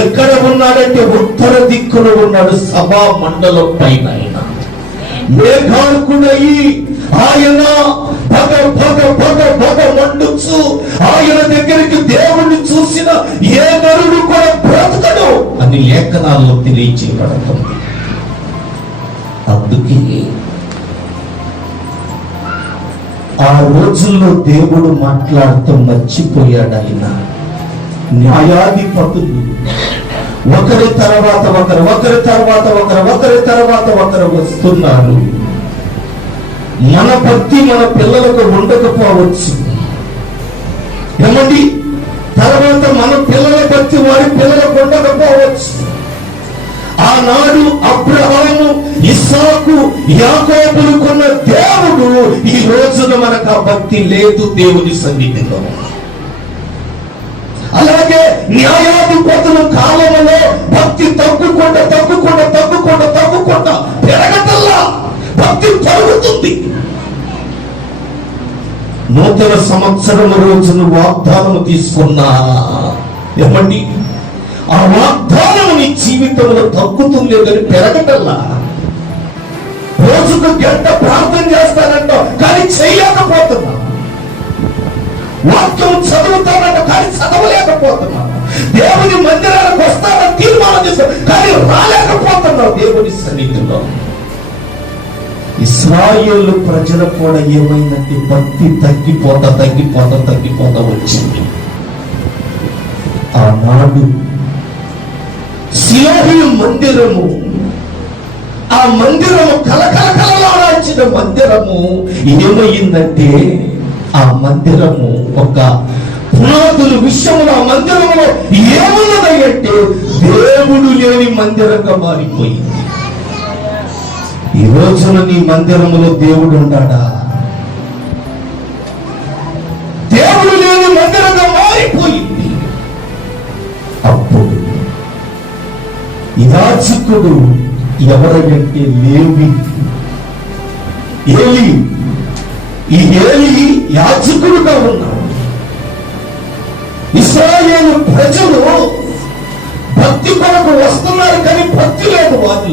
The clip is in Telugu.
ఎక్కడ ఉన్నాడంటే ఉత్తర దిక్కున ఉన్నాడు, సభా మండలం పైన. మేఘాలుకుడై ఆయన పగ పగ పగ పగ మండుచు ఆయన దగ్గరికి దేవుణ్ణి చూసిన ఏ నరుడు కూడా బ్రతకడు అని లేఖనాల్లో తెలియచేయబడుతుంది. అందుకే ఆ రోజుల్లో దేవుడు మాట్లాడుతూ మర్చిపోయాడు. ఆయన న్యాయాధిపతులు ఒకరి తర్వాత ఒకరు, ఒకరి తర్వాత ఒకరు, ఒకరి తర్వాత ఒకరు వస్తున్నారు. మన భక్తి మన పిల్లలకు ఉండకపోవచ్చు. ఏమండి, తర్వాత మన పిల్లల భక్తి వారి పిల్లలకు ఉండకపోవచ్చు. ఆనాడు అబ్రహాము, ఇస్సాకు, యాకోబులకున్న దేవుడు ఈ రోజున మనకు ఆ భక్తి లేదు దేవుని సన్నిధిలో. అలాగే న్యాయాధిపతుల కాలంలో భక్తి తగ్గుకుండా తగ్గుకుండా తగ్గుకుండా తగ్గుకుండా పెరగటల్లా భక్తి పెరుగుతుంది. నూతన సంవత్సరం రోజున వాగ్దానం తీసుకున్నా ఏమండి, ఆ వాగ్దానం నీ జీవితంలో తగ్గుతుంది కానీ పెరగటల్లా. రోజుకు గంట ప్రార్థన చేస్తానంట కానీ చేయలేకపోతున్నా. వాక్యం చదువుతానంట కానీ చదవలేకపోతున్నా. దేవుని మందిరానికి వస్తానని తీర్మానం చేస్తాను కానీ రాలేకపోతున్నావు దేవుని సన్నిధిలో. ఇశ్రాయేలు ప్రజల కూడా ఏమైందంటే భక్తి తగ్గిపోతా తగ్గిపోతా తగ్గిపోతా వచ్చింది. ఆనాడు సిలోహు మందిరము, ఆ మందిరము కలకలకలలాడాల్సిన మందిరము ఏమైందంటే ఆ మందిరము ఒక పునాదుల విషయంలో ఆ మందిరంలో ఏమున్నదంటే దేవుడు లేని మందిరంగా మారిపోయింది. ఈ రోజున నీ మందిరంలో దేవుడు ఉంటాడా? దేవుడు లేని మందిరంగా మారిపోయింది. అప్పుడు యాజకుడు ఎవరంటే లేవి, ఏలి. ఈ ఏలి యాజకుడుగా ఉన్నాడు. ఇశ్రాయేలు ప్రజలు భక్తి కొరకు వస్తున్నారు కానీ భక్తి లేదు వాళ్ళు.